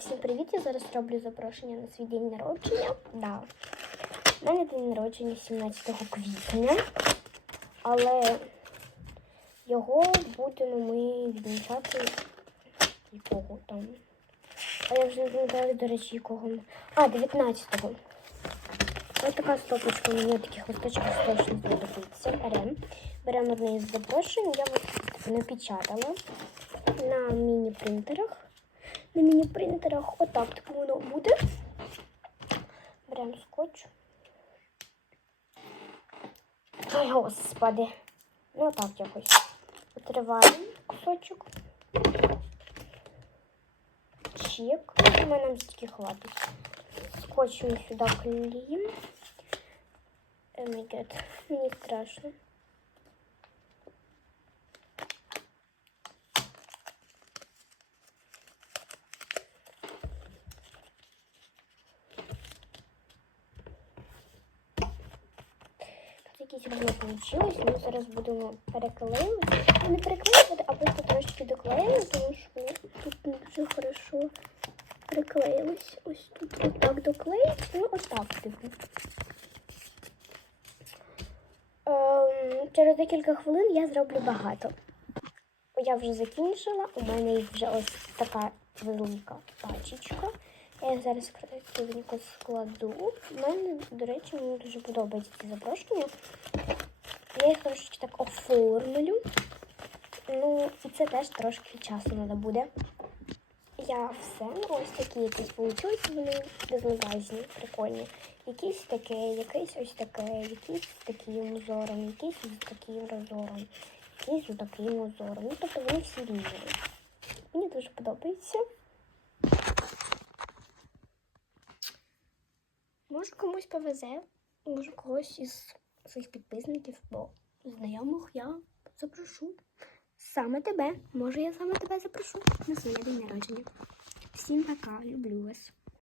всім привіт! Я зараз роблю запрошення на свій день народження. Да. У мене день народження 17 квітня, але його будемо ми відмічати якого там. А я вже не пам'ятаю, до речі, якого. А, 19-го. Ось така стопочка, мені таких листочків точно знадобиться. Беремо. Беремо одне із запрошень, я напечатала на міні-принтерах. На міні-принтерах отак так воно буде. Беремо скотч. Ой, господи. Ну отак якось. Отриваємо кусочок. Чек. У мене нам стільки хватить. Скотч ми сюди клеїмо. О май гад, мені страшно. Якісь воно вийшло. Ми зараз будемо переклеювати. Не переклеювати, а просто трошки доклеїмо, тому що тут не дуже хорошо приклеїлось. Ось тут отак доклеїть, ну отак типу. Ем, через декілька хвилин я зроблю багато. Я вже закінчила, у мене вже ось така велика пачечка. Я їх зараз красивенько складу. У мене, до речі, мені дуже подобаються ці запрошення. Я їх трошечки так оформлю. Ну, і це теж трошки часу треба буде. Я все, ось такі якісь вийшли, вони безлегазні, прикольні. Якісь таке, якийсь ось таке, якісь з таким узором, якісь з таким розором, якісь з таким узором. Ну, тобто вони всі різні. Мені дуже подобається. Може комусь повезе, може когось із своїх підписників, бо знайомих я запрошу. Саме тебе. Може, я саме тебе запрошу на своє день народження. Всім пока, люблю вас.